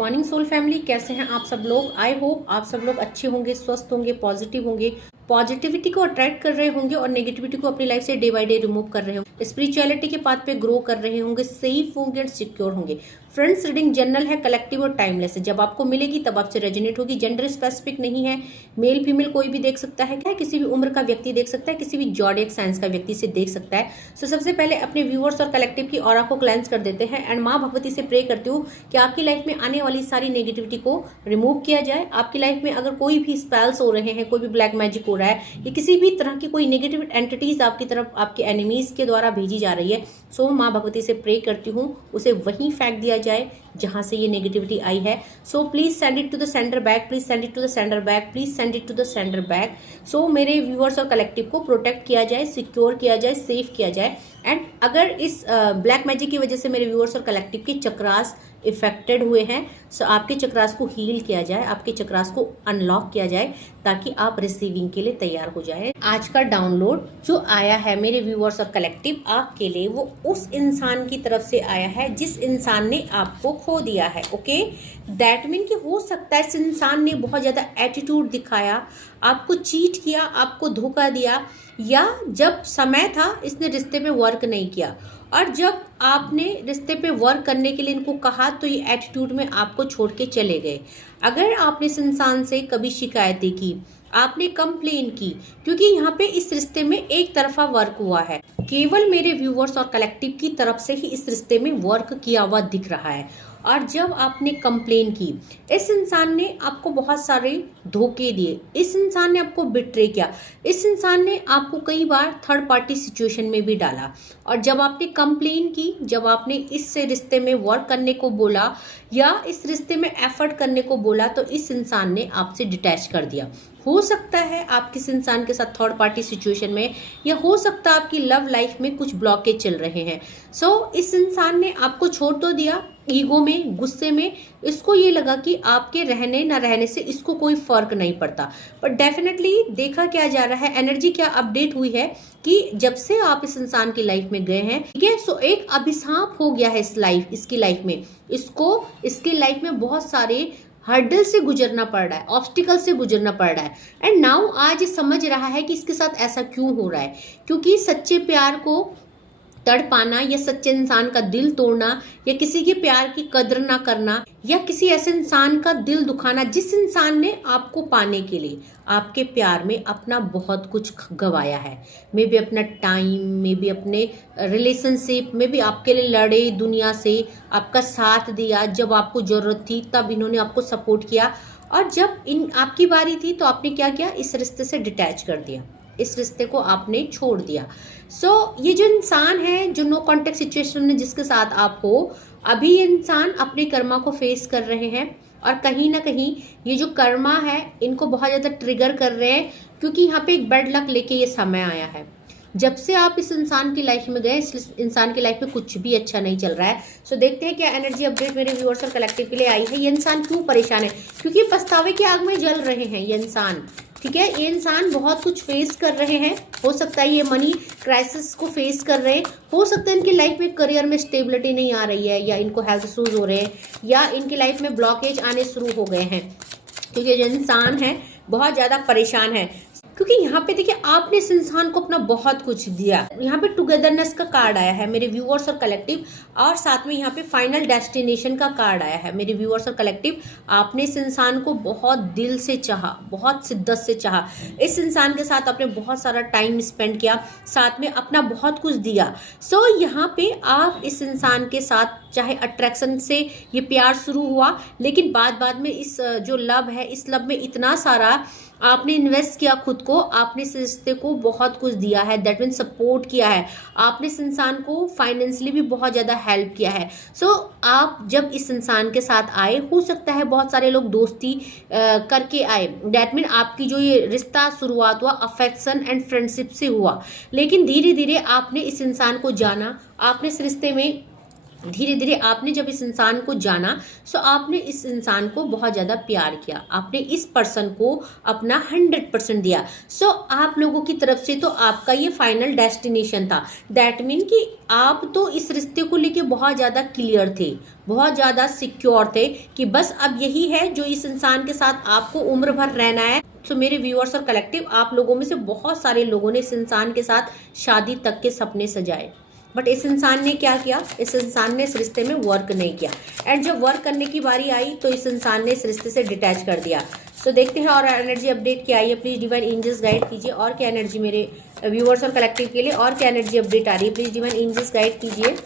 Morning soul family, कैसे हैं आप सब लोग। आई होप आप सब लोग अच्छे होंगे, स्वस्थ होंगे, पॉजिटिव होंगे, पॉजिटिविटी को अट्रैक्ट कर रहे होंगे और नेगेटिविटी को अपनी लाइफ से डे बाय डे रिमूव कर रहे होंगे, स्पिरिचुअलिटी के पाथ पे ग्रो कर रहे होंगे, सेफ होंगे और सिक्योर होंगे। फ्रेंड्स, रीडिंग जनरल है, कलेक्टिव और टाइमलेस है। जब आपको मिलेगी तब आपसे रेजोनेट होगी। जेंडर स्पेसिफिक नहीं है, मेल फीमेल कोई भी देख सकता है, क्या किसी भी उम्र का व्यक्ति देख सकता है, किसी भी जॉडियक साइंस का व्यक्ति से देख सकता है। सो सबसे पहले अपने व्यूअर्स और कलेक्टिव की ऑरा को क्लेंस कर देते हैं एंड माँ भगवती से प्रे करती हूँ कि आपकी लाइफ में आने वाली सारी नेगेटिविटी को रिमूव किया जाए। आपकी लाइफ में अगर कोई भी स्पेल्स हो रहे हैं, कोई भी ब्लैक मैजिक हो रहा है या किसी भी तरह की कोई नेगेटिव एंटिटीज आपकी तरफ आपके एनिमीज के द्वारा भेजी जा रही है, सो माँ भगवती से प्रे करती हूँ उसे वहीं फेंक दिया जाए जहां से ये नेगेटिविटी आई है। So please send it to the sender back, please send it to the sender back, please send it to the sender back. So मेरे व्यूअर्स और कलेक्टिव को प्रोटेक्ट किया जाए, सिक्योर किया जाए, सेफ किया जाए। एंड अगर इस ब्लैक मैजिक की वजह से मेरे व्यूअर्स और कलेक्टिव के चक्रास इफेक्टेड हुए हैं, सो आपके चक्रास को हील किया जाए, आपके चक्रास को अनलॉक किया जाए ताकि आप रिसीविंग के लिए तैयार हो जाए। आज का डाउनलोड जो आया है मेरे व्यूअर्स और कलेक्टिव आपके लिए, वो उस इंसान की तरफ से आया है जिस इंसान ने आपको खो दिया है। ओके, दैट मीन कि हो सकता है इस इंसान ने बहुत ज्यादा एटीट्यूड दिखाया, आपको चीट किया, आपको धोखा दिया, या जब समय था इसने रिश्ते पे वर्क नहीं किया और जब आपने रिश्ते पे वर्क करने के लिए इनको कहा तो ये एटीट्यूड में आपको छोड़ के चले गए। अगर आपने इस इंसान से कभी शिकायतें की, आपने कंप्लेन की, क्योंकि यहाँ पे इस रिश्ते में एक तरफा वर्क हुआ है, केवल मेरे व्यूअर्स और कलेक्टिव की तरफ से ही इस रिश्ते में वर्क किया हुआ दिख रहा है। और जब आपने कंप्लेन की, इस इंसान ने आपको बहुत सारे धोखे दिए, इस इंसान ने आपको बिट्रे किया, इस इंसान ने आपको कई बार थर्ड पार्टी सिचुएशन में भी डाला। और जब आपने कंप्लेन की, जब आपने इस रिश्ते में वर्क करने को बोला या इस रिश्ते में एफर्ट करने को बोला, तो इस इंसान ने आपसे डिटैच कर दिया। हो सकता है आप किस इंसान के साथ थर्ड पार्टी सिचुएशन में, या हो सकता है आपकी लव लाइफ में कुछ ब्लॉकेज चल रहे हैं। सो इस इंसान ने आपको छोड़ तो दिया, ईगो में, गुस्से में, इसको ये लगा कि आपके रहने ना रहने से इसको कोई फर्क नहीं पड़ता। पर डेफिनेटली देखा क्या जा रहा है, एनर्जी क्या अपडेट हुई है कि जब से आप इस इंसान की लाइफ में गए हैं, ठीक है, सो एक अभिशाप हो गया है इसकी लाइफ में। इसको इसकी लाइफ में बहुत सारे हर्डल से गुजरना पड़ रहा है, ऑब्स्टिकल से गुजरना पड़ रहा है। एंड नाउ आज समझ रहा है कि इसके साथ ऐसा क्यों हो रहा है, क्योंकि सच्चे प्यार को तड़ पाना या सच्चे इंसान का दिल तोड़ना या किसी के प्यार की कदर ना करना या किसी ऐसे इंसान का दिल दुखाना जिस इंसान ने आपको पाने के लिए आपके प्यार में अपना बहुत कुछ गवाया है, मे बी अपना टाइम, मे बी अपने रिलेशनशिप, मे बी आपके लिए लड़े, दुनिया से आपका साथ दिया, जब आपको जरूरत थी तब इन्होंने आपको सपोर्ट किया, और जब आपकी बारी थी तो आपने क्या किया, इस रिश्ते से डिटैच कर दिया, इस रिश्ते को आपने छोड़ दिया। सो ये जो इंसान है, जो नो कॉन्टेक्ट सिचुएशन में जिसके साथ आप हो, अभी ये इंसान अपने कर्मा को फेस कर रहे हैं और कहीं ना कहीं ये जो कर्मा है इनको बहुत ज़्यादा ट्रिगर कर रहे हैं, क्योंकि यहाँ पे एक बैड लक लेके ये समय आया है। जब से आप इस इंसान की लाइफ में गए, इस इंसान की लाइफ में कुछ भी अच्छा नहीं चल रहा है। सो देखते हैं क्या एनर्जी अपडेट मेरे व्यूअर्स और कलेक्टिव के लिए आई है। ये इंसान क्यों परेशान है, क्योंकि पछतावे की आग में जल रहे हैं ये इंसान, ठीक है। ये इंसान बहुत कुछ फेस कर रहे हैं, हो सकता है ये मनी क्राइसिस को फेस कर रहे हैं, हो सकता है इनकी लाइफ में करियर में स्टेबिलिटी नहीं आ रही है, या इनको हेल्थ इशूज हो रहे हैं, या इनकी लाइफ में ब्लॉकेज आने शुरू हो गए हैं, क्योंकि जो इंसान है बहुत ज़्यादा परेशान है। क्योंकि यहाँ पे देखिए आपने इस इंसान को अपना बहुत कुछ दिया। यहाँ पे टुगेदरनेस का कार्ड आया है मेरे व्यूअर्स और कलेक्टिव, और साथ में यहाँ पे फाइनल डेस्टिनेशन का कार्ड आया है मेरे व्यूअर्स और कलेक्टिव। आपने इस इंसान को बहुत दिल से चाहा, बहुत शिद्दत से चाहा, इस इंसान के साथ आपने बहुत सारा टाइम स्पेंड किया, साथ में अपना बहुत कुछ दिया। सो यहाँ पे आप इस इंसान के साथ चाहे अट्रैक्शन से ये प्यार शुरू हुआ, लेकिन बाद में इस जो लव है, इस लव में इतना सारा आपने इन्वेस्ट किया खुद को, आपने इस रिश्ते को बहुत कुछ दिया है, दैट मीन सपोर्ट किया है, आपने इस इंसान को फाइनेंशियली भी बहुत ज़्यादा हेल्प किया है। सो आप जब इस इंसान के साथ आए, हो सकता है बहुत सारे लोग दोस्ती करके आए, दैट मीन आपकी जो ये रिश्ता शुरुआत हुआ अफेक्शन एंड फ्रेंडशिप से हुआ, लेकिन धीरे धीरे आपने इस इंसान को जाना, आपने इस रिश्ते में धीरे धीरे आपने जब इस इंसान को जाना, सो आपने इस इंसान को बहुत ज़्यादा प्यार किया, आपने इस पर्सन को अपना 100% दिया। सो आप लोगों की तरफ से तो आपका ये फाइनल डेस्टिनेशन था। दैट मीन कि आप तो इस रिश्ते को लेके बहुत ज़्यादा क्लियर थे, बहुत ज़्यादा सिक्योर थे कि बस अब यही है जो इस इंसान के साथ आपको उम्र भर रहना है। तो मेरे व्यूअर्स और कलेक्टिव, आप लोगों में से बहुत सारे लोगों ने इस इंसान के साथ शादी तक के सपने सजाए, बट इस इंसान ने क्या किया, इस इंसान ने इस रिश्ते में वर्क नहीं किया। एंड जब वर्क करने की बारी आई तो इस इंसान ने इस रिश्ते से डिटैच कर दिया। तो देखते हैं और एनर्जी अपडेट क्या आई है। प्लीज डिवाइन एंजल्स गाइड कीजिए और क्या एनर्जी मेरे व्यूअर्स और कलेक्टिव के लिए, और क्या एनर्जी अपडेट आ रही है, प्लीज डिवाइन एंजल्स गाइड कीजिए।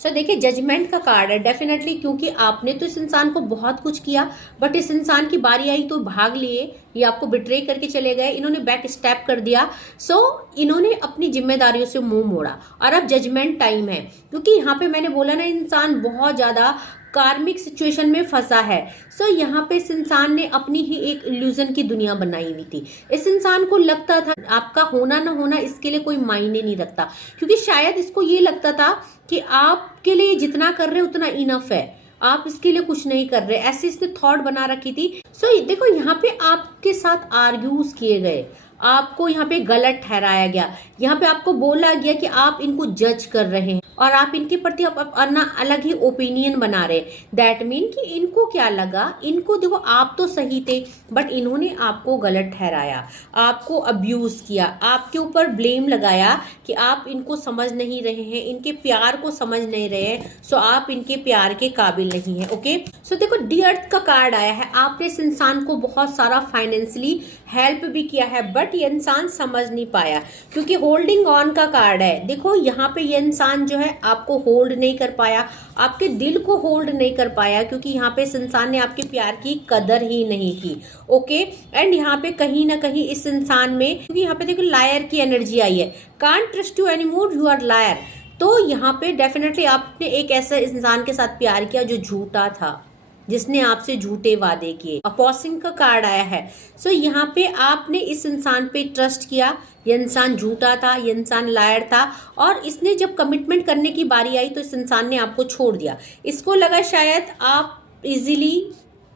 सो देखिए, जजमेंट का कार्ड है डेफिनेटली, क्योंकि आपने तो इस इंसान को बहुत कुछ किया, बट इस इंसान की बारी आई तो भाग लिए, ये आपको बिट्रे करके चले गए, इन्होंने बैक स्टेप कर दिया। सो इन्होंने अपनी जिम्मेदारियों से मुंह मोड़ा और अब जजमेंट टाइम है, क्योंकि यहाँ पे मैंने बोला ना, इंसान बहुत ज्यादा कार्मिक सिचुएशन में फंसा है। सो यहाँ पे इस इंसान ने अपनी ही एक इल्यूजन की दुनिया बनाई हुई थी। इस इंसान को लगता था आपका होना ना होना इसके लिए कोई मायने नहीं रखता, क्योंकि शायद इसको ये लगता था कि आपके लिए जितना कर रहे उतना इनफ है, आप इसके लिए कुछ नहीं कर रहे, ऐसी इसने थॉट बना रखी थी। सो देखो, यहाँ पे आपके साथ आर्ग्यूज किए गए, आपको यहाँ पे गलत ठहराया गया, यहाँ पे आपको बोला गया कि आप इनको जज कर रहे हैं और आप इनके प्रति अपना अलग ही ओपिनियन बना रहे। दैट मीन कि इनको क्या लगा, इनको देखो आप तो सही थे, बट इन्होंने आपको गलत ठहराया, आपको अब्यूज किया, आपके ऊपर ब्लेम लगाया कि आप इनको समझ नहीं रहे हैं, इनके प्यार को समझ नहीं रहे हैं, सो आप इनके प्यार के काबिल नहीं है। ओके, सो देखो, डी अर्थ का कार्ड आया है। आपने इस इंसान को बहुत सारा फाइनेंशियली हेल्प भी किया है, बट ये इंसान समझ नहीं पाया, क्योंकि होल्डिंग ऑन का कार्ड है। देखो, यहाँ पे ये इंसान जो है आपको होल्ड नहीं कर पाया, आपके दिल को होल्ड नहीं कर पाया, क्योंकि यहाँ पे इस इंसान ने आपके प्यार की कदर ही नहीं की। ओके, एंड यहाँ पे कहीं ना कहीं इस इंसान में, क्योंकि यहाँ पे देखो लायर की एनर्जी आई है, can't trust you anymore, you are liar. तो यहाँ पे डेफिनेटली आपने एक ऐसा इंसान के साथ प्यार किया जो झूठा था, जिसने आपसे झूठे वादे किए। अपोजिंग का कार्ड आया है। सो यहाँ पे आपने इस इंसान पे ट्रस्ट किया, ये इंसान झूठा था, ये इंसान लायर था, और इसने जब कमिटमेंट करने की बारी आई तो इस इंसान ने आपको छोड़ दिया। इसको लगा शायद आप इजीली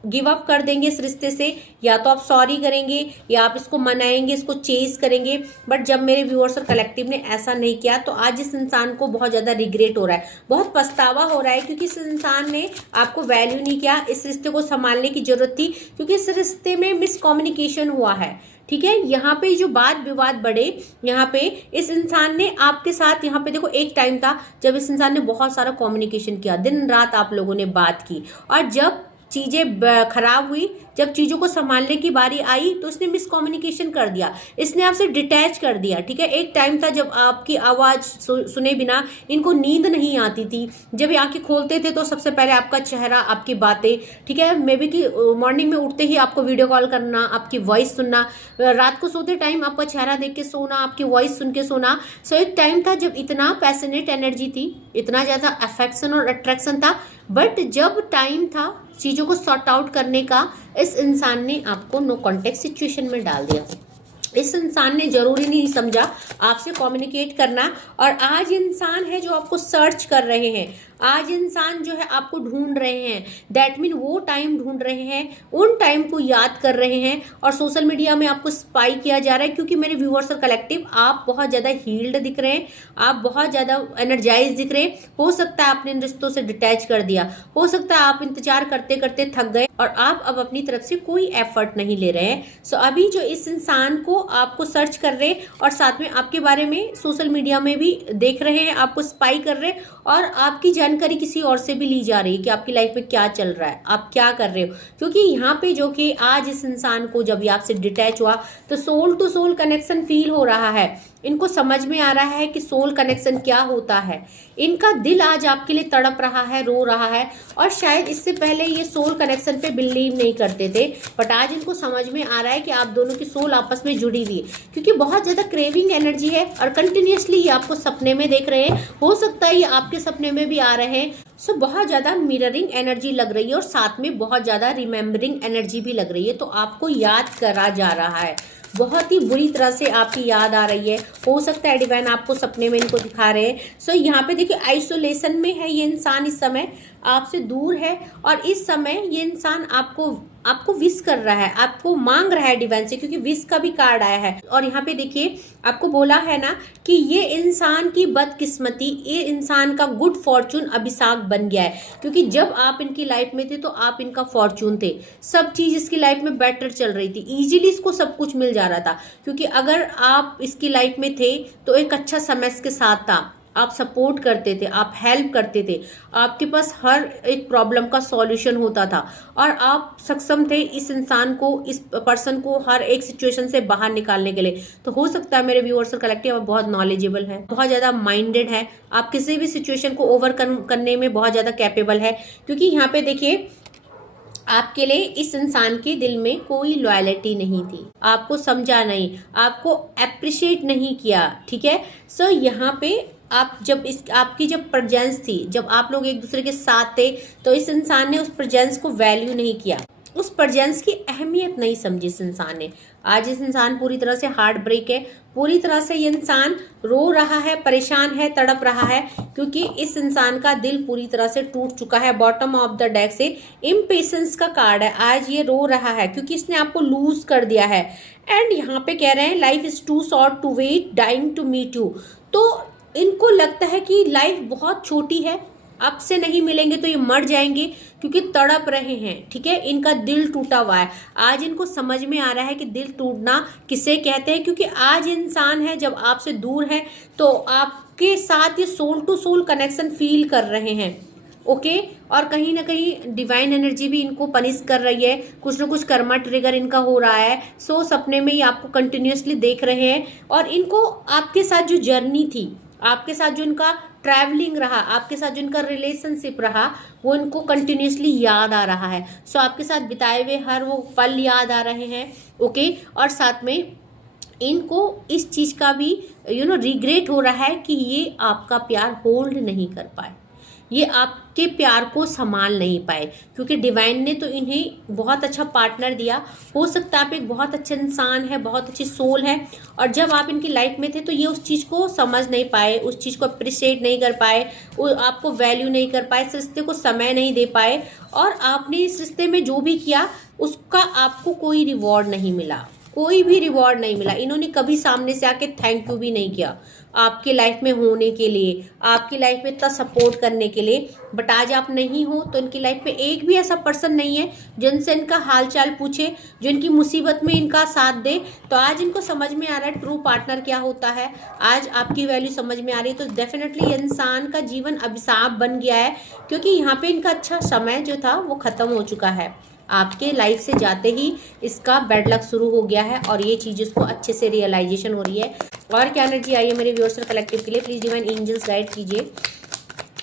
गिव अप कर देंगे इस रिश्ते से, या तो आप सॉरी करेंगे या आप इसको मनाएंगे, इसको चेज करेंगे, बट जब मेरे व्यूअर्स और कलेक्टिव ने ऐसा नहीं किया तो आज इस इंसान को बहुत ज्यादा रिग्रेट हो रहा है, बहुत पछतावा हो रहा है, क्योंकि इस इंसान ने आपको वैल्यू नहीं किया। इस रिश्ते को संभालने की जरूरत थी, क्योंकि इस रिश्ते में मिसकम्युनिकेशन हुआ है। ठीक है, यहाँ पे जो वाद विवाद बढ़े, यहाँ पे इस इंसान ने आपके साथ, यहाँ पे देखो एक टाइम था जब इस इंसान ने बहुत सारा कम्युनिकेशन किया, दिन रात आप लोगों ने बात की, और जब चीजें खराब हुई, जब चीजों को संभालने की बारी आई तो इसने मिसकम्युनिकेशन कर दिया, इसने आपसे डिटैच कर दिया। ठीक है, एक टाइम था जब आपकी आवाज सुने बिना इनको नींद नहीं आती थी, जब ये आंखें खोलते थे तो सबसे पहले आपका चेहरा, आपकी बातें, ठीक है, मे बी कि मॉर्निंग में उठते ही आपको वीडियो कॉल करना, आपकी वॉइस सुनना, रात को सोते टाइम आपका चेहरा देख के सोना, आपकी वॉइस सुन के सोना। सो एक टाइम था जब इतना पैशनेट एनर्जी थी, इतना ज्यादा अफेक्शन और अट्रैक्शन था, बट जब टाइम था चीजों को सॉर्ट आउट करने का, इस इंसान ने आपको नो कॉन्टेक्ट सिचुएशन में डाल दिया। इस इंसान ने जरूरी नहीं समझा आपसे कम्युनिकेट करना, और आज इंसान है जो आपको सर्च कर रहे हैं, आज इंसान जो है आपको ढूंढ रहे हैं। दैट मीन वो टाइम ढूंढ रहे हैं, उन टाइम को याद कर रहे हैं, और सोशल मीडिया में आपको स्पाई किया जा रहा है, क्योंकि मेरे व्यूअर्स और कलेक्टिव, आप बहुत ज्यादा हील्ड दिख रहे हैं, आप बहुत ज्यादा एनर्जाइज दिख रहे हैं। हो सकता है आपने इन रिश्तों से डिटैच कर दिया, हो सकता है आप इंतजार करते करते थक गए और आप अब अपनी तरफ से कोई एफर्ट नहीं ले रहे हैं। सो अभी जो इस इंसान को आपको सर्च कर रहे हैं और साथ में आपके बारे में सोशल मीडिया में भी देख रहे हैं, आपको स्पाई कर रहे हैं, और आपकी जानकारी किसी और से भी ली जा रही है कि आपकी लाइफ में क्या चल रहा है, आप क्या कर रहे हो। क्योंकि यहाँ पे जो कि आज इस इंसान को जब आपसे डिटैच हुआ तो soul to soul connection feel हो रहा है, इनको समझ में आ रहा है कि सोल कनेक्शन क्या होता है, इनका दिल आज आपके लिए तड़प रहा है, रो रहा है, और शायद इससे पहले ये सोल कनेक्शन पे बिलीव नहीं करते थे, बट आज इनको समझ में आ रहा है कि आप दोनों की सोल आपस में जुड़ी हुई है, क्योंकि बहुत ज्यादा क्रेविंग एनर्जी है और कंटिन्यूअसली ये आपको सपने में देख रहे हैं, हो सकता है ये आपके सपने में भी आ रहे हैं। सो बहुत ज्यादा मिररिंग एनर्जी लग रही है, और साथ में बहुत ज्यादा रिमेम्बरिंग एनर्जी भी लग रही है, तो आपको याद करा जा रहा है, बहुत ही बुरी तरह से आपकी याद आ रही है। हो सकता है डिवाइन आपको सपने में इनको दिखा रहे हैं। सो यहाँ पे देखिए आइसोलेशन में है ये इंसान, इस समय आपसे दूर है और इस समय ये इंसान आपको विश कर रहा है, आपको मांग रहा है डिवाइन से, क्योंकि विश का भी कार्ड आया है। और यहाँ पे देखिए आपको बोला है ना कि ये इंसान की बदकिस्मती, ये इंसान का गुड फॉर्चून अभिशाप बन गया है, क्योंकि जब आप इनकी लाइफ में थे तो आप इनका फॉर्चून थे, सब चीज इसकी लाइफ में बेटर चल रही थी, इजीली इसको सब कुछ मिल जा रहा था। क्योंकि अगर आप इसकी लाइफ में थे तो एक अच्छा समय इसके साथ था, आप सपोर्ट करते थे, आप हेल्प करते थे, आपके पास हर एक प्रॉब्लम का सॉल्यूशन होता था और आप सक्षम थे इस इंसान को, इस पर्सन को हर एक सिचुएशन से बाहर निकालने के लिए। तो हो सकता है मेरे व्यूअर्स और कलेक्टिव आप बहुत नॉलेजेबल है, बहुत ज़्यादा माइंडेड है, आप किसी भी सिचुएशन को ओवरकम करने में बहुत ज़्यादा कैपेबल है। क्योंकि यहाँ पे देखिए आपके लिए इस इंसान के दिल में कोई लॉयलिटी नहीं थी, आपको समझा नहीं, आपको अप्रिशिएट नहीं किया, ठीक है। सो यहाँ पे आप जब आपकी जब प्रेजेंस थी, जब आप लोग एक दूसरे के साथ थे, तो इस इंसान ने उस प्रेजेंस को वैल्यू नहीं किया, उस प्रेजेंस की अहमियत नहीं समझी इस इंसान ने। आज इस इंसान पूरी तरह से हार्ट ब्रेक है, पूरी तरह से ये इंसान रो रहा है, परेशान है, तड़प रहा है, क्योंकि इस इंसान का दिल पूरी तरह से टूट चुका है। बॉटम ऑफ द डेक से इम्पेशेंस का कार्ड है, आज ये रो रहा है क्योंकि इसने आपको लूज कर दिया है। एंड यहाँ पे कह रहे हैं life is too short to wait, dying to meet you. तो इनको लगता है कि लाइफ बहुत छोटी है, आपसे नहीं मिलेंगे तो ये मर जाएंगे, क्योंकि तड़प रहे हैं, ठीक है। इनका दिल टूटा हुआ है, आज इनको समझ में आ रहा है कि दिल टूटना किसे कहते हैं। क्योंकि आज इंसान है जब आपसे दूर है तो आपके साथ ये soul to soul connection feel कर रहे हैं, ओके। और कहीं ना कहीं डिवाइन एनर्जी भी इनको पनिश कर रही है, कुछ ना कुछ कर्मा ट्रिगर इनका हो रहा है। सो सपने में ही आपको कंटिन्यूसली देख रहे हैं और इनको आपके साथ जो जर्नी थी, आपके साथ जो इनका ट्रैवलिंग रहा, आपके साथ जो इनका रिलेशनशिप रहा, वो इनको कंटिन्यूसली याद आ रहा है। सो आपके साथ बिताए हुए हर वो पल याद आ रहे हैं, ओके। और साथ में इनको इस चीज़ का भी रिग्रेट हो रहा है कि ये आपका प्यार होल्ड नहीं कर पाए, ये आपके प्यार को संभाल नहीं पाए, क्योंकि डिवाइन ने तो इन्हें बहुत अच्छा पार्टनर दिया। हो सकता है आप एक बहुत अच्छे इंसान है, बहुत अच्छी सोल है, और जब आप इनकी लाइफ में थे तो ये उस चीज़ को समझ नहीं पाए, उस चीज़ को अप्रिशिएट नहीं कर पाए, आपको वैल्यू नहीं कर पाए, इस रिश्ते को समय नहीं दे पाए, और आपने इस रिश्ते में जो भी किया उसका आपको कोई रिवॉर्ड नहीं मिला, कोई भी रिवॉर्ड नहीं मिला। इन्होंने कभी सामने से आके थैंक यू भी नहीं किया आपके लाइफ में होने के लिए, आपकी लाइफ में इतना सपोर्ट करने के लिए। बट आज आप नहीं हो तो इनकी लाइफ में एक भी ऐसा पर्सन नहीं है जिनसे इनका हालचाल पूछे, जो इनकी मुसीबत में इनका साथ दे। तो आज इनको समझ में आ रहा है ट्रू पार्टनर क्या होता है, आज आपकी वैल्यू समझ में आ रही है। तो डेफिनेटली इंसान का जीवन अभिशाप बन गया है, क्योंकि यहाँ पे इनका अच्छा समय जो था वो खत्म हो चुका है। आपके लाइफ से जाते ही इसका बैड लक शुरू हो गया है और ये चीज़ इसको अच्छे से रियलाइजेशन हो रही है। और क्या एनर्जी आई है मेरे व्यूअर्स और कलेक्टिव के लिए, प्लीज डिवाइन एंजल्स गाइड कीजिए।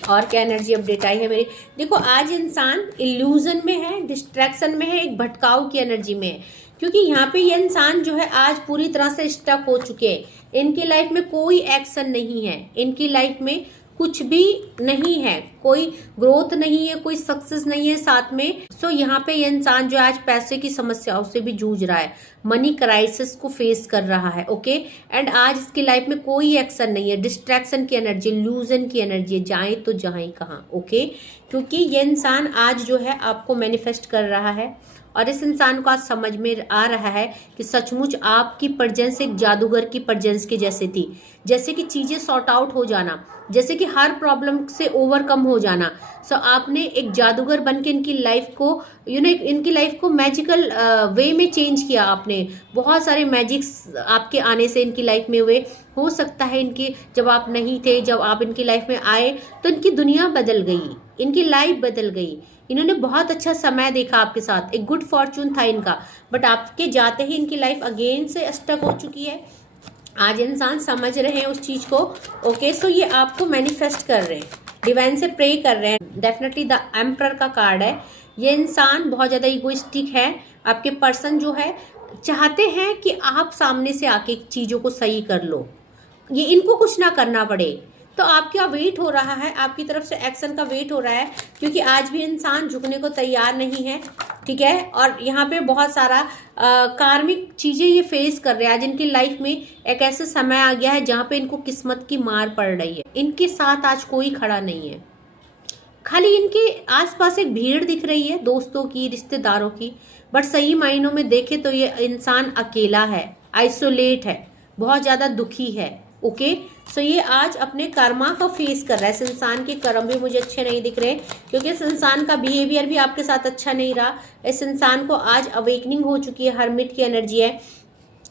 और क्या एनर्जी अपडेट आई है मेरी। देखो आज इंसान इल्यूजन में है, डिस्ट्रैक्शन में है, एक भटकाव की एनर्जी में है, क्योंकि यहाँ पे ये इंसान जो है आज पूरी तरह से स्टक हो चुके हैं। इनकी लाइफ में कोई एक्शन नहीं है, इनकी लाइफ में कुछ भी नहीं है, कोई ग्रोथ नहीं है, कोई सक्सेस नहीं है साथ में। सो यहाँ पे ये इंसान जो आज पैसे की समस्याओं से भी जूझ रहा है, मनी क्राइसिस को फेस कर रहा है, ओके। एंड आज इसकी लाइफ में कोई एक्शन नहीं है, डिस्ट्रैक्शन की एनर्जी, लूजन की एनर्जी है, जाए तो जाए कहाँ, ओके। क्योंकि ये इंसान आज जो है आपको मैनिफेस्ट कर रहा है और इस इंसान को आज समझ में आ रहा है कि सचमुच आपकी प्रेजेंस एक जादूगर की प्रेजेंस के जैसे थी, जैसे कि चीज़ें सॉर्ट आउट हो जाना, जैसे कि हर प्रॉब्लम से ओवरकम हो जाना। सो आपने एक जादूगर बन के इनकी लाइफ को इनकी लाइफ को मैजिकल वे में चेंज किया आपने। बहुत सारे मैजिक्स आपके आने से इनकी लाइफ में हुए। हो सकता है इनकी जब आप नहीं थे, जब आप इनकी लाइफ में आए तो इनकी दुनिया बदल गई, इनकी लाइफ बदल गई। इन्होंने बहुत अच्छा समय देखा आपके साथ, एक गुड फॉर्चून था इनका, बट आपके जाते ही इनकी लाइफ अगेन से स्टक हो चुकी है। आज इंसान समझ रहे हैं उस चीज को, ओके। सो ये आपको मैनिफेस्ट कर रहे हैं, डिवाइन से प्रे कर रहे हैं। डेफिनेटली द एम्परर का कार्ड है। ये इंसान बहुत ज्यादा इगोइस्टिक है, आपके पर्सन जो है चाहते हैं कि आप सामने से आके चीजों को सही कर लो, ये इनको कुछ ना करना पड़े। तो आपका वेट हो रहा है, आपकी तरफ से एक्शन का वेट हो रहा है, क्योंकि आज भी इंसान झुकने को तैयार नहीं है, ठीक है। और यहाँ पे बहुत सारा कार्मिक चीजें ये फेस कर रहे हैं। आज इनकी लाइफ में एक ऐसा समय आ गया है जहाँ पे इनको किस्मत की मार पड़ रही है। इनके साथ आज कोई खड़ा नहीं है, खाली इनके आसपास एक भीड़ दिख रही है दोस्तों की, रिश्तेदारों की, बट सही मायनों में देखे तो ये इंसान अकेला है, आइसोलेट है, बहुत ज्यादा दुखी है। ओके, सो ये आज अपने कर्मा का फेस कर रहा है। इस इंसान के कर्म भी मुझे अच्छे नहीं दिख रहे, क्योंकि इस इंसान का बिहेवियर भी आपके साथ अच्छा नहीं रहा। इस इंसान को आज अवेकनिंग हो चुकी है, हर्मिट की एनर्जी है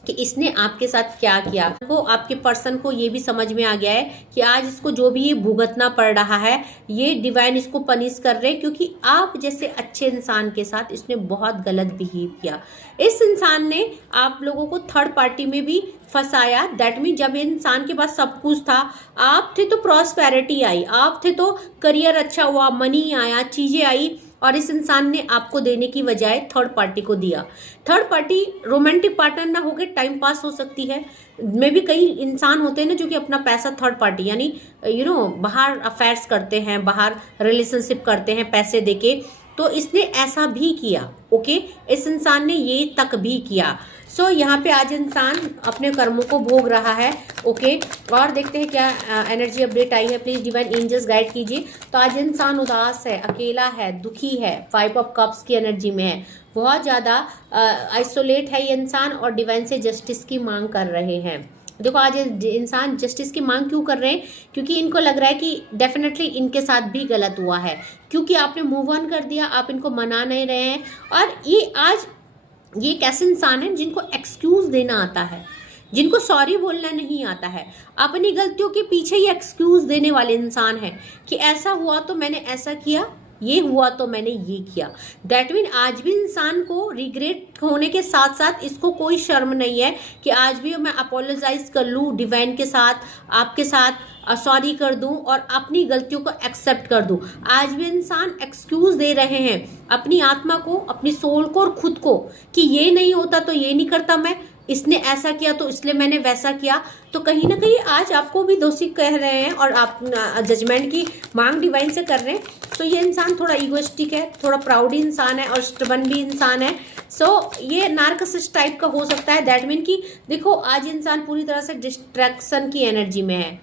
कि इसने आपके साथ क्या किया। तो आपके पर्सन को ये भी समझ में आ गया है कि आज इसको जो भी ये भुगतना पड़ रहा है, ये डिवाइन इसको पनिश कर रहे हैं, क्योंकि आप जैसे अच्छे इंसान के साथ इसने बहुत गलत बिहेव किया। इस इंसान ने आप लोगों को थर्ड पार्टी में भी फंसाया। दैट मीन जब इंसान के पास सब कुछ था, आप थे तो प्रॉस्पेरिटी आई, आप थे तो करियर अच्छा हुआ, मनी आया, चीजें आई, और इस इंसान ने आपको देने की बजाय थर्ड पार्टी को दिया। थर्ड पार्टी रोमांटिक पार्टनर ना होकर टाइम पास हो सकती है। में भी कई इंसान होते हैं ना जो कि अपना पैसा थर्ड पार्टी यानी बाहर अफेयर्स करते हैं, बाहर रिलेशनशिप करते हैं पैसे देके, तो इसने ऐसा भी किया। ओके, इस इंसान ने ये तक भी किया। सो यहाँ पे आज इंसान अपने कर्मों को भोग रहा है। ओके, और देखते हैं क्या एनर्जी अपडेट आई है। प्लीज डिवाइन एंजल्स गाइड कीजिए। तो आज इंसान उदास है, अकेला है, दुखी है, 5 ऑफ कप्स की एनर्जी में है, बहुत ज़्यादा आइसोलेट है ये इंसान, और डिवाइन से जस्टिस की मांग कर रहे हैं। देखो आज इंसान जस्टिस की मांग क्यों कर रहे हैं, क्योंकि इनको लग रहा है कि डेफिनेटली इनके साथ भी गलत हुआ है, क्योंकि आपने मूव ऑन कर दिया, आप इनको मना नहीं रहे हैं। और ये एक ऐसे इंसान है जिनको एक्सक्यूज देना आता है, जिनको सॉरी बोलना नहीं आता है। अपनी गलतियों के पीछे ये एक्सक्यूज देने वाले इंसान है कि ऐसा हुआ तो मैंने ऐसा किया, ये हुआ तो मैंने ये किया। दैट मीन आज भी इंसान को रिग्रेट होने के साथ साथ इसको कोई शर्म नहीं है कि आज भी मैं अपोलोजाइज कर लूँ डिवाइन के साथ, आपके साथ सॉरी कर दूं और अपनी गलतियों को एक्सेप्ट कर दूं। आज भी इंसान एक्सक्यूज दे रहे हैं अपनी आत्मा को, अपनी सोल को और खुद को कि ये नहीं होता तो ये नहीं करता मैं, इसने ऐसा किया तो इसलिए मैंने वैसा किया। तो कहीं ना कहीं आज आपको भी दोषी कह रहे हैं और आप जजमेंट की मांग डिवाइन से कर रहे हैं। तो ये इंसान थोड़ा इगोइस्टिक है, थोड़ा प्राउड इंसान है और स्टबन भी इंसान है। सो ये नार्सिसिस्ट टाइप का हो सकता है। दैट मीन कि देखो आज इंसान पूरी तरह से डिस्ट्रैक्शन की एनर्जी में है,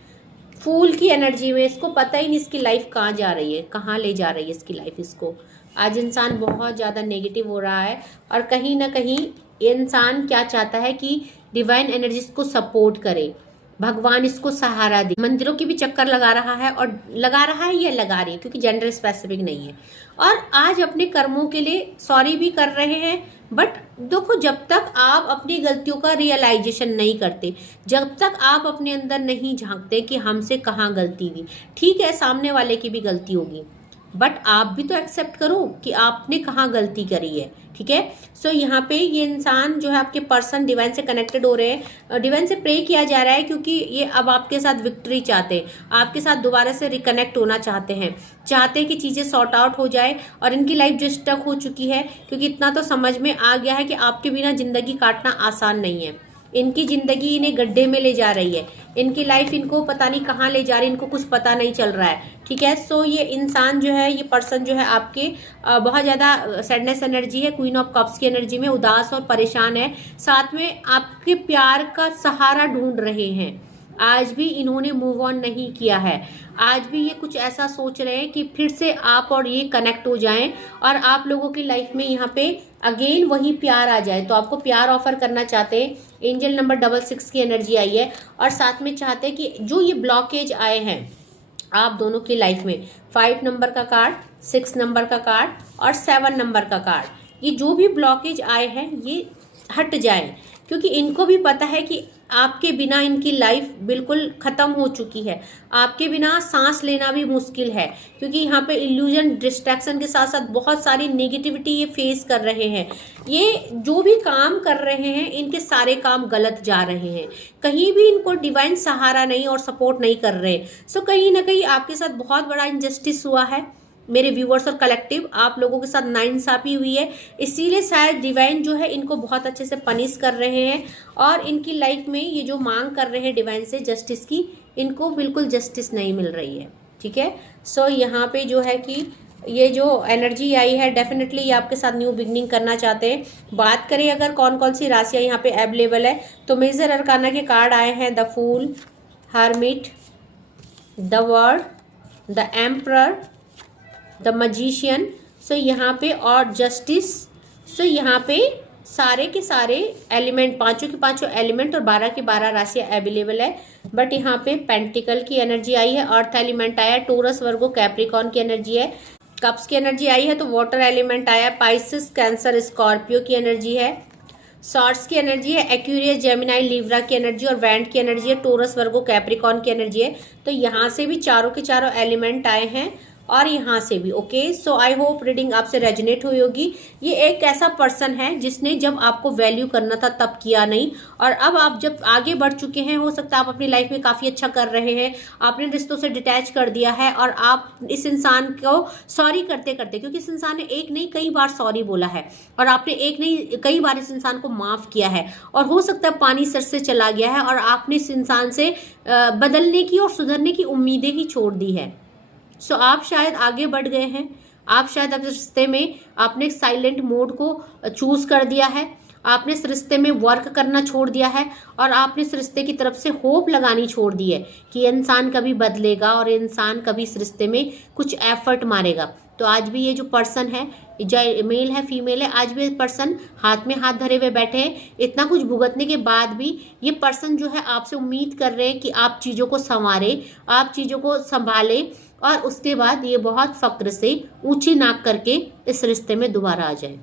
फूल की एनर्जी में। इसको पता ही नहीं इसकी लाइफ कहाँ जा रही है, कहाँ ले जा रही है इसकी लाइफ इसको। आज इंसान बहुत ज़्यादा नेगेटिव हो रहा है और कहीं ना कहीं इंसान क्या चाहता है कि डिवाइन एनर्जी को सपोर्ट करे, भगवान इसको सहारा दे। मंदिरों की भी चक्कर लगा रहा है, और लगा रहा है या लगा रही है क्योंकि जेंडर स्पेसिफिक नहीं है। और आज अपने कर्मों के लिए सॉरी भी कर रहे हैं। बट देखो जब तक आप अपनी गलतियों का रियलाइजेशन नहीं करते, जब तक आप अपने अंदर नहीं झांकते कि हमसे कहाँ गलती हुई, ठीक है सामने वाले की भी गलती होगी, बट आप भी तो एक्सेप्ट करो कि आपने कहाँ गलती करी है, ठीक है। सो यहाँ पे ये इंसान जो है आपके पर्सन डिवाइन से कनेक्टेड हो रहे हैं, डिवाइन से प्रे किया जा रहा है क्योंकि ये अब आपके साथ विक्ट्री चाहते हैं, आपके साथ दोबारा से रिकनेक्ट होना चाहते हैं कि चीज़ें सॉर्ट आउट हो जाए और इनकी लाइफ जो स्टक हो चुकी है, क्योंकि इतना तो समझ में आ गया है कि आपके बिना जिंदगी काटना आसान नहीं है। इनकी जिंदगी इन्हें गड्ढे में ले जा रही है, इनकी लाइफ इनको पता नहीं कहाँ ले जा रही है, इनको कुछ पता नहीं चल रहा है, ठीक है। सो ये इंसान जो है, ये पर्सन जो है आपके बहुत ज़्यादा सैडनेस एनर्जी है, क्वीन ऑफ कप्स की एनर्जी में, उदास और परेशान है, साथ में आपके प्यार का सहारा ढूंढ रहे हैं। आज भी इन्होंने मूव ऑन नहीं किया है, आज भी ये कुछ ऐसा सोच रहे हैं कि फिर से आप और ये कनेक्ट हो जाएं और आप लोगों की लाइफ में यहाँ पे अगेन वही प्यार आ जाए। तो आपको प्यार ऑफर करना चाहते हैं। एंजल नंबर 66 की एनर्जी आई है और साथ में चाहते हैं कि जो ये ब्लॉकेज आए हैं आप दोनों की लाइफ में, 5 नंबर का कार्ड, 6 नंबर का कार्ड और 7 नंबर का कार्ड, ये जो भी ब्लॉकेज आए हैं ये हट जाए, क्योंकि इनको भी पता है कि आपके बिना इनकी लाइफ बिल्कुल ख़त्म हो चुकी है, आपके बिना सांस लेना भी मुश्किल है, क्योंकि यहाँ पे इल्यूजन डिस्ट्रैक्शन के साथ साथ बहुत सारी नेगेटिविटी ये फेस कर रहे हैं। ये जो भी काम कर रहे हैं इनके सारे काम गलत जा रहे हैं, कहीं भी इनको डिवाइन सहारा नहीं और सपोर्ट नहीं कर रहे। सो कहीं ना कहीं आपके साथ बहुत बड़ा इनजस्टिस हुआ है, मेरे व्यूअर्स और कलेक्टिव आप लोगों के साथ नाइंसाफी हुई है, इसीलिए शायद डिवाइन जो है इनको बहुत अच्छे से पनिश कर रहे हैं और इनकी लाइफ में ये जो मांग कर रहे हैं डिवाइन से जस्टिस की, इनको बिल्कुल जस्टिस नहीं मिल रही है। ठीक है, सो यहाँ पे जो है कि ये जो एनर्जी आई है डेफिनेटली ये आपके साथ न्यू बिगनिंग करना चाहते हैं। बात करें अगर कौन कौन सी राशियां यहाँ पे अवेलेबल है, तो मेजर अरकाना के कार्ड आए हैं the fool, hermit, the world, the emperor, the magician. So यहाँ पे और जस्टिस। सो यहाँ पे सारे के सारे एलिमेंट, पांचों के पांचों एलिमेंट और 12 की 12 राशियां अवेलेबल है। बट यहाँ पे पेंटिकल की एनर्जी आई है, अर्थ एलिमेंट आया है, टोरस वर्गो कैप्रिकॉन की एनर्जी है, कप्स की एनर्जी आई है तो वाटर एलिमेंट आया, पाइसिस कैंसर स्कॉर्पियो की एनर्जी है, सॉर्ट्स की एनर्जी है, एक्यूरियस जेमिनाई लिब्रा की एनर्जी और वैंड की एनर्जी है, टोरस वर्गो कैप्रिकॉन की एनर्जी है। तो यहाँ से भी चारों के चारों एलिमेंट आए हैं और यहाँ से भी। Okay, so I hope reading आपसे रेजोनेट हुई होगी। ये एक ऐसा पर्सन है जिसने जब आपको वैल्यू करना था तब किया नहीं, और अब आप जब आगे बढ़ चुके हैं, हो सकता है आप अपनी लाइफ में काफी अच्छा कर रहे हैं, आपने रिश्तों से डिटैच कर दिया है और आप इस इंसान को सॉरी करते करते, क्योंकि इस इंसान ने एक नहीं कई बार सॉरी बोला है और आपने एक नहीं कई बार इस इंसान को माफ किया है, और हो सकता है पानी सर से चला गया है और आपने इस इंसान से बदलने की और सुधरने की उम्मीदें ही छोड़ दी है। सो आप शायद आगे बढ़ गए हैं, आप शायद अब इस रिश्ते में आपने साइलेंट मोड को चूज कर दिया है, आपने इस रिश्ते में वर्क करना छोड़ दिया है और आपने इस रिश्ते की तरफ से होप लगानी छोड़ दी है कि इंसान कभी बदलेगा और इंसान कभी इस रिश्ते में कुछ एफर्ट मारेगा। तो आज भी ये जो पर्सन है, चाहे मेल है फीमेल है, आज भी ये पर्सन हाथ में हाथ धरे हुए बैठे हैं। इतना कुछ भुगतने के बाद भी ये पर्सन जो है आपसे उम्मीद कर रहे हैं कि आप चीज़ों को संवारें, आप चीज़ों को संभालें और उसके बाद ये बहुत फक्र से ऊंची नाक करके इस रिश्ते में दोबारा आ जाए।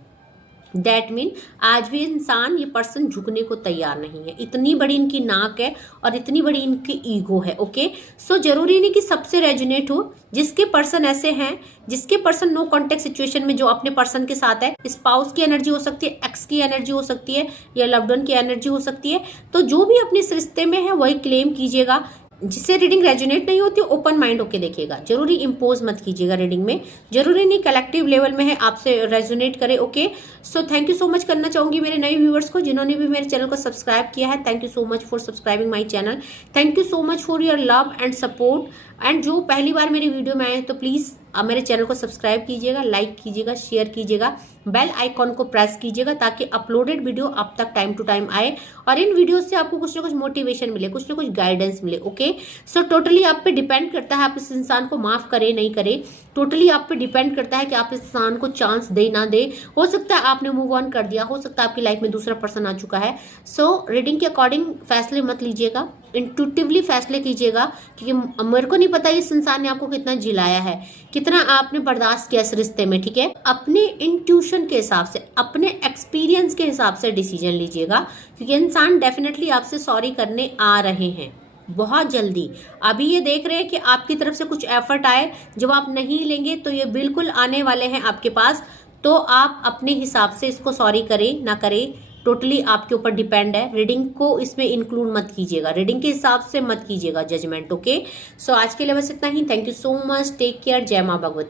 दैट मीन आज भी इंसान, ये पर्सन झुकने को तैयार नहीं है, इतनी बड़ी इनकी नाक है और इतनी बड़ी इनकी ईगो है। ओके, सो जरूरी नहीं कि सबसे रेजोनेट हो। जिसके पर्सन ऐसे हैं, जिसके पर्सन नो कॉन्टेक्ट सिचुएशन में जो अपने पर्सन के साथ है, स्पाउस की एनर्जी हो सकती है, एक्स की एनर्जी हो सकती है या लव्ड वन की एनर्जी हो सकती है, तो जो भी अपने इस रिश्ते में है वही क्लेम कीजिएगा। जिससे रीडिंग रेजोनेट नहीं होती ओपन माइंड होके देखिएगा, जरूरी इंपोज मत कीजिएगा रीडिंग में, जरूरी नहीं कलेक्टिव लेवल में है आपसे रेजोनेट करे। Okay, so thank you so much करना चाहूंगी मेरे नए व्यूअर्स को, जिन्होंने भी मेरे चैनल को सब्सक्राइब किया है। Thank you so much for subscribing my channel, thank you so much for your love and support. And जो पहली बार मेरी वीडियो में आए तो प्लीज आप मेरे चैनल को सब्सक्राइब कीजिएगा, लाइक कीजिएगा, शेयर कीजिएगा, बेल आइकॉन को प्रेस कीजिएगा ताकि अपलोडेड वीडियो आप तक टाइम टू टाइम आए और इन वीडियो से आपको कुछ ना कुछ मोटिवेशन मिले, कुछ ना कुछ गाइडेंस मिले। ओके, सो टोटली आप पे डिपेंड करता है आप इस इंसान को माफ करें नहीं करें, टोटली आप पे डिपेंड करता है कि आप इस इंसान को चांस दे ना दे। हो सकता है आपने मूव ऑन कर दिया, हो सकता है आपकी लाइफ में दूसरा पर्सन आ चुका है। सो रीडिंग के अकॉर्डिंग फैसले मत लीजिएगा, इंट्यूटिवली फैसले कीजिएगा, क्योंकि मेरे को नहीं पता इस इंसान ने आपको कितना जिलाया है, कितना आपने बर्दाश्त किया इस रिश्ते में। ठीक है, अपने इंट्यूशन के हिसाब से, अपने एक्सपीरियंस के हिसाब से डिसीजन लीजिएगा, क्योंकि इंसान डेफिनेटली आपसे सॉरी करने आ रहे हैं बहुत जल्दी। अभी ये देख रहे हैं कि आपकी तरफ से कुछ एफर्ट आए, जब आप नहीं लेंगे तो ये बिल्कुल आने वाले हैं आपके पास। तो आप अपने हिसाब से इसको सॉरी करें ना करें, टोटली आपके ऊपर डिपेंड है। रीडिंग को इसमें इंक्लूड मत कीजिएगा, रीडिंग के हिसाब से मत कीजिएगा जजमेंट। ओके, सो आज के लिए बस इतना ही। Thank you so much, take care, जय माँ भगवती।